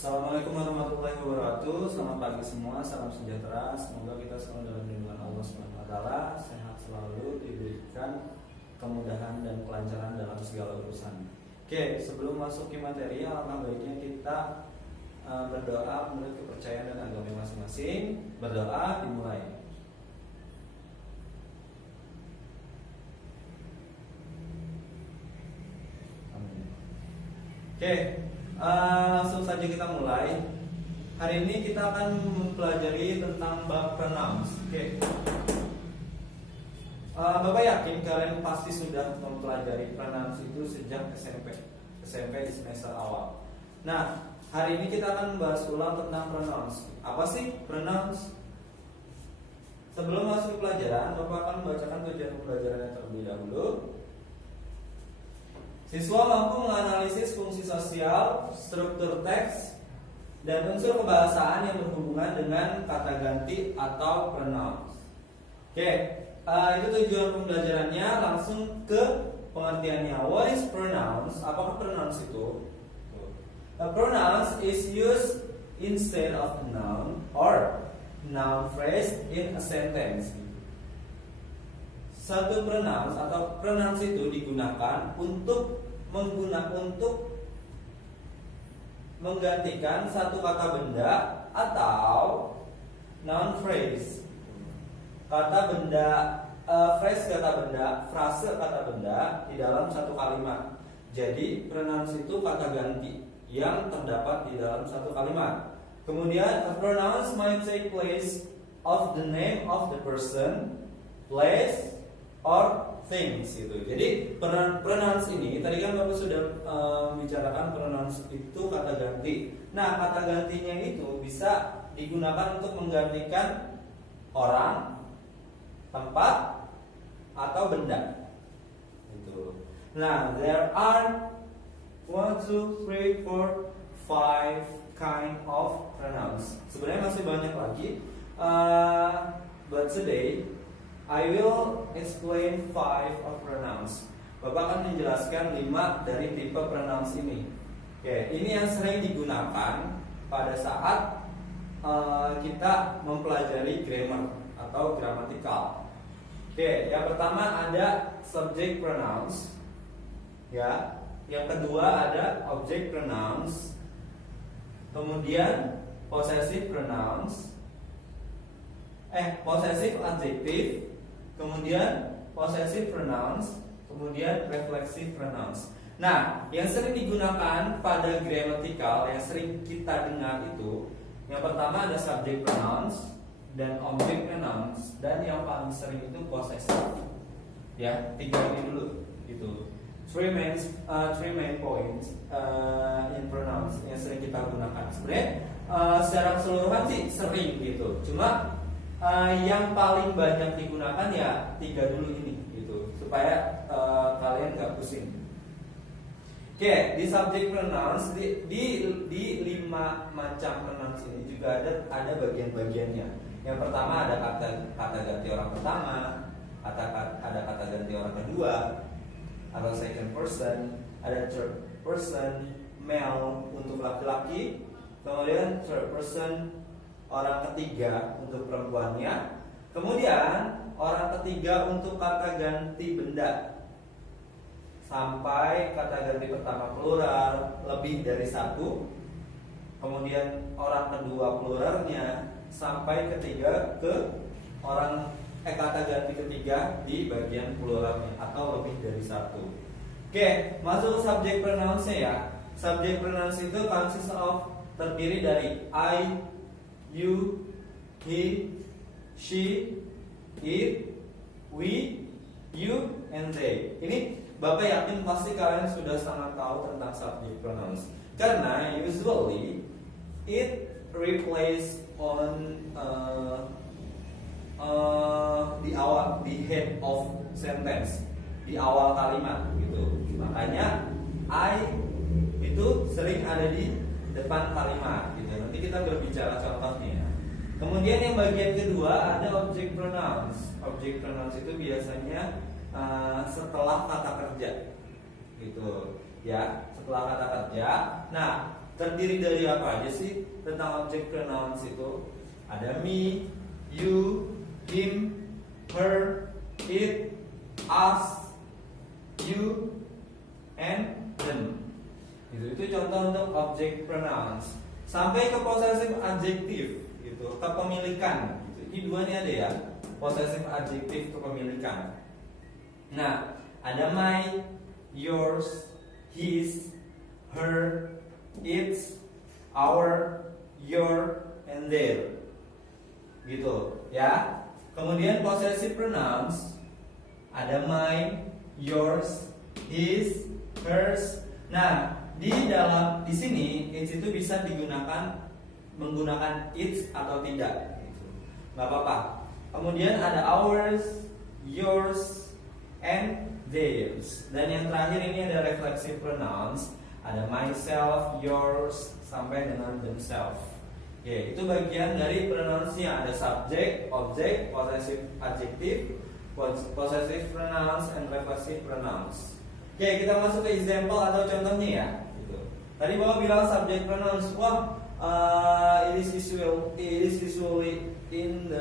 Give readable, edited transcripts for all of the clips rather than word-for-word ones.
Assalamualaikum warahmatullahi wabarakatuh. Selamat pagi semua, salam sejahtera. Semoga kita selalu dalam lindungan Allah SWT, sehat selalu, diberikan kemudahan dan kelancaran dalam segala urusan. Oke, sebelum masuk ke materi, alangkah baiknya kita berdoa menurut kepercayaan dan agama masing-masing. Berdoa dimulai. Amin. Oke. Langsung saja kita mulai. Hari ini kita akan mempelajari tentang bab pronouns. Oke. Bapak yakin kalian pasti sudah mempelajari pronouns itu sejak SMP di semester awal. Nah, hari ini kita akan membahas ulang tentang pronouns. Apa sih pronouns? Sebelum masuk ke pelajaran, Bapak akan membacakan tujuan pembelajarannya terlebih dahulu. Siswa mampu menganalisis fungsi sosial, struktur teks, dan unsur kebahasaan yang berhubungan dengan kata ganti atau pronouns. Oke, itu tujuan pembelajarannya. Langsung ke pengertiannya. What is pronouns? Apakah pronouns itu? A pronouns is used instead of a noun or noun phrase in a sentence. Satu pronouns atau pronouns itu digunakan untuk menggantikan satu kata benda atau noun phrase. Kata benda, phrase kata benda, frase kata benda di dalam satu kalimat. Jadi pronouns itu kata ganti yang terdapat di dalam satu kalimat. Kemudian a pronouns might take place of the name of the person, place, or things gitu. Jadi pronouns ini tadi kan Bapak sudah membicarakan pronouns itu kata ganti. Nah, kata gantinya itu bisa digunakan untuk menggantikan orang, tempat, atau benda. Gitu. Nah, there are 1, 2, 3, 4, 5 kind of pronouns. Sebenarnya masih banyak lagi. But today I will explain 5 of pronouns. Bapak akan menjelaskan 5 dari tipe pronouns ini. Oke, ini yang sering digunakan pada saat kita mempelajari grammar atau gramatikal. Oke, yang pertama ada subject pronouns. Ya, yang kedua ada object pronouns. Kemudian possessive pronouns. Possessive adjective. Kemudian possessive pronouns, kemudian reflexive pronouns. Nah, yang sering digunakan pada gramatikal yang sering kita dengar itu, yang pertama ada subject pronouns dan object pronouns, dan yang paling sering itu possessive. Ya, 3 ini dulu gitu. Three main points in pronouns yang sering kita gunakan. Sebenarnya secara keseluruhan sih sering gitu. Cuma yang paling banyak digunakan ya 3 dulu ini gitu, supaya kalian gak pusing. Oke, di subject pronouns di 5 macam pronouns ini juga ada bagian-bagiannya. Yang pertama ada kata ganti orang pertama, ada kata ganti orang kedua atau second person, ada third person male untuk laki-laki, kemudian third person orang ketiga untuk perempuannya. Kemudian orang ketiga untuk kata ganti benda. Sampai kata ganti pertama plural lebih dari 1. Kemudian orang kedua pluralnya sampai ketiga ke kata ganti ketiga di bagian pluralnya atau lebih dari 1. Oke, masuk ke subject pronouns-nya ya. Subject pronouns itu consists of terdiri dari I, you, he, she, it, we, you, and they. Ini Bapak yakin pasti kalian sudah sangat tahu tentang subject pronouns, karena usually it replace on the head of sentence, di awal kalimat gitu. Makanya I itu sering ada di depan kalimat gitu. Nanti kita berbicara contohnya. Kemudian yang bagian kedua ada object pronouns. Object pronouns itu biasanya setelah kata kerja gitu ya, setelah kata kerja. Nah, terdiri dari apa aja sih tentang object pronouns itu? Ada me, you, him, her, it, us, you, and them. Itu contoh untuk object pronouns. Sampai ke possessive adjective, gitu, kepemilikan. Gitu. Ini dua nih ada ya, possessive adjective kepemilikan. Nah, ada my, yours, his, her, its, our, your, and their. Gitu, ya. Kemudian possessive pronouns ada my, yours, his, hers. Nah, di sini its itu bisa digunakan menggunakan its atau tidak. Gitu. Nggak apa-apa. Kemudian ada ours, yours, and theirs. Dan yang terakhir ini ada reflexive pronouns. Ada myself, yours, sampai dengan themselves. Oke, itu bagian dari pronounsnya. Ada subject, object, possessive adjective, possessive pronouns, and reflexive pronouns. Oke, kita masuk ke example atau contohnya ya. Gitu. Tadi Bapak bilang subject pronouns. Wah, it is usually in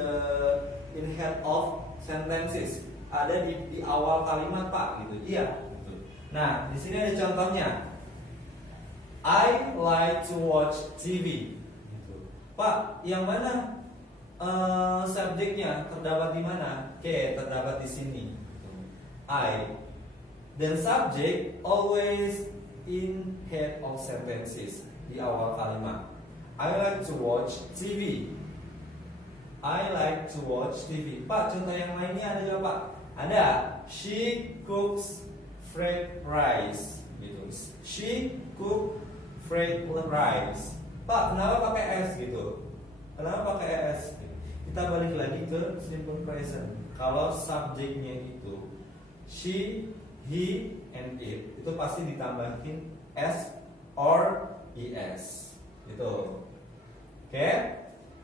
head of sentences. Ada di awal kalimat Pak, gitu. Iya. Gitu. Nah, di sini ada contohnya. I like to watch TV. Gitu. Pak, yang mana subjeknya terdapat di mana? Oke, terdapat di sini. I. Dan subject always in head of sentences, di awal kalimat. I like to watch TV. I like to watch TV. Pak, contoh yang lainnya ada juga Pak? Ada. She cooks fried rice. Gitu. She cook fried rice. Pak, kenapa pakai s gitu? Kenapa pakai s? Kita balik lagi ke simple present. Kalau subjeknya itu she, he, and it, itu pasti ditambahin s or es. Gitu. Oke?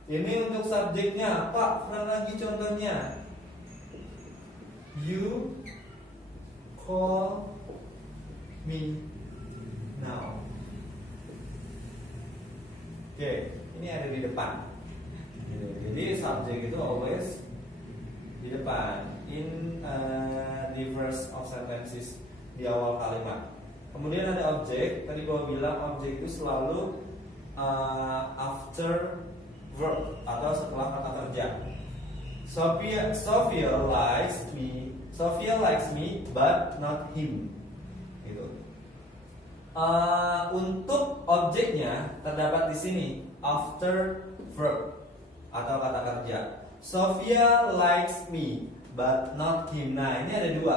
Ini untuk subjeknya. Pak, ulang lagi contohnya. You call me now. Oke, ini ada di depan. Jadi subjek itu always di depan, in the first of sentences, di awal kalimat. Kemudian ada objek. Tadi gua bilang objek itu selalu after verb atau setelah kata kerja. Sophia likes me but not him. Gitu. Untuk objeknya terdapat di sini after verb atau kata kerja. Sophia likes me but not him. Nah, ini ada dua.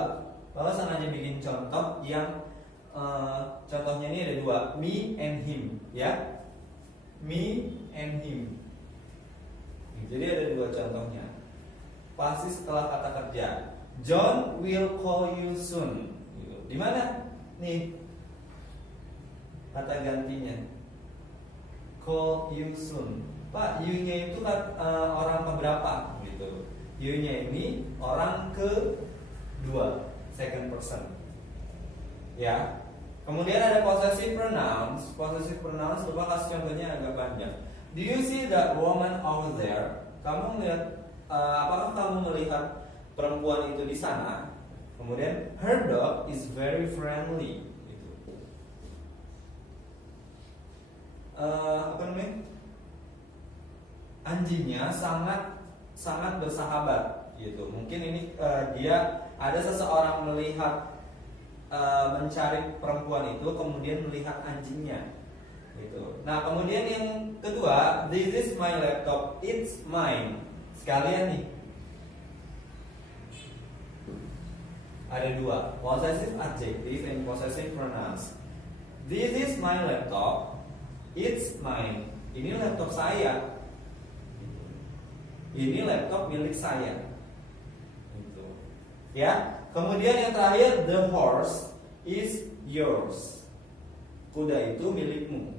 Bapak sengaja bikin contoh yang contohnya ini ada dua, me and him, ya. Me and him. Jadi ada dua contohnya. Pasti setelah kata kerja. John will call you soon. Di mana? Nih. Kata gantinya. Call you soon. Pak, you-nya itu kan orang keberapa gitu. You-nya ini orang kedua, second person. Ya. Kemudian ada possessive pronouns. Possessive pronouns, coba kasih contohnya agak panjang. Do you see that woman over there? Kamu melihat, apakah kamu melihat perempuan itu di sana? Kemudian her dog is very friendly. Gitu. Apa namanya? Anjingnya sangat bersahabat. Gitu. Mungkin ini dia ada seseorang melihat mencari perempuan itu, kemudian melihat anjingnya. Gitu. Nah, kemudian yang kedua, this is my laptop, it's mine. Sekalian nih. Ada dua, possessive adjective and possessive pronouns. This is my laptop, it's mine. Ini laptop saya. Ini laptop milik saya. Gitu. Ya. Kemudian yang terakhir, the horse is yours. Kuda itu milikmu.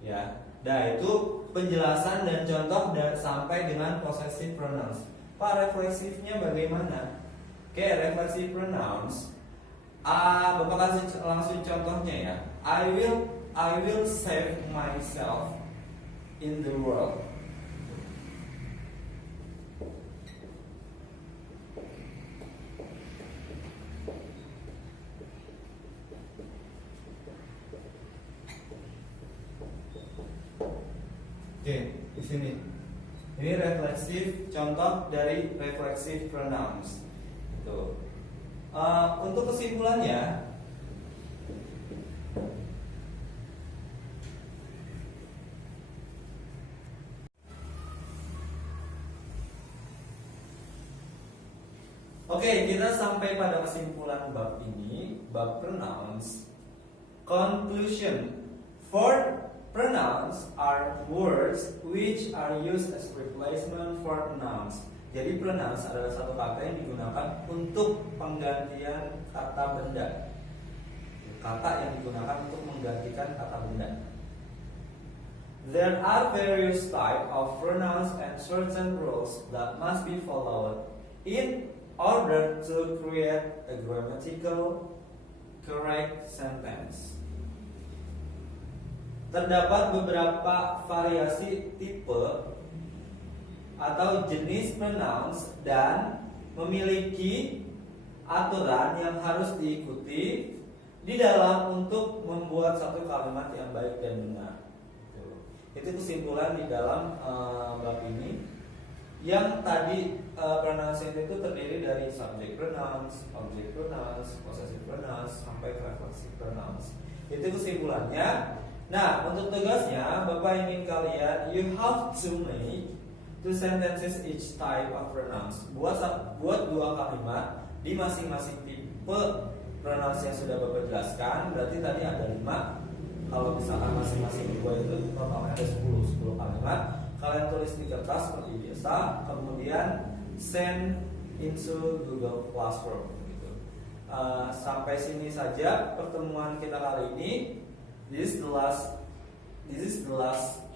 Ya. Nah, itu penjelasan dan contoh sampai dengan possessive pronouns. Pak, refleksifnya bagaimana? Oke, reflexive pronouns. Bapak kasih langsung contohnya ya. I will I will save myself in the world. Oke, di sini. Ini refleksif, contoh dari reflexive pronouns. Itu. Untuk kesimpulannya, oke, kita sampai pada kesimpulan bab ini, bab pronouns. Conclusion. For pronouns are words which are used as replacement for nouns. Jadi pronouns adalah satu kata yang digunakan untuk penggantian kata benda. Kata yang digunakan untuk menggantikan kata benda. There are various types of pronouns and certain rules that must be followed in order to create a grammatical correct sentence. Terdapat beberapa variasi tipe atau jenis pronouns dan memiliki aturan yang harus diikuti di dalam untuk membuat satu kalimat yang baik dan benar. Itu kesimpulan di dalam bab ini. Yang tadi pronouns itu terdiri dari subject pronouns, object pronouns, possessive pronouns sampai reflexive pronouns. Itu kesimpulannya. Nah, untuk tugasnya, Bapak ingin kalian, you have to make two sentences each type of pronouns. Buat dua kalimat di masing-masing tipe pronouns yang sudah Bapak jelaskan. Berarti tadi ada 5. Kalau misalkan masing-masing dua itu totalnya ada 10 kalimat. Kalian tulis di kertas seperti biasa, kemudian send into Google Classroom. Gitu. Sampai sini saja pertemuan kita kali ini. This is the last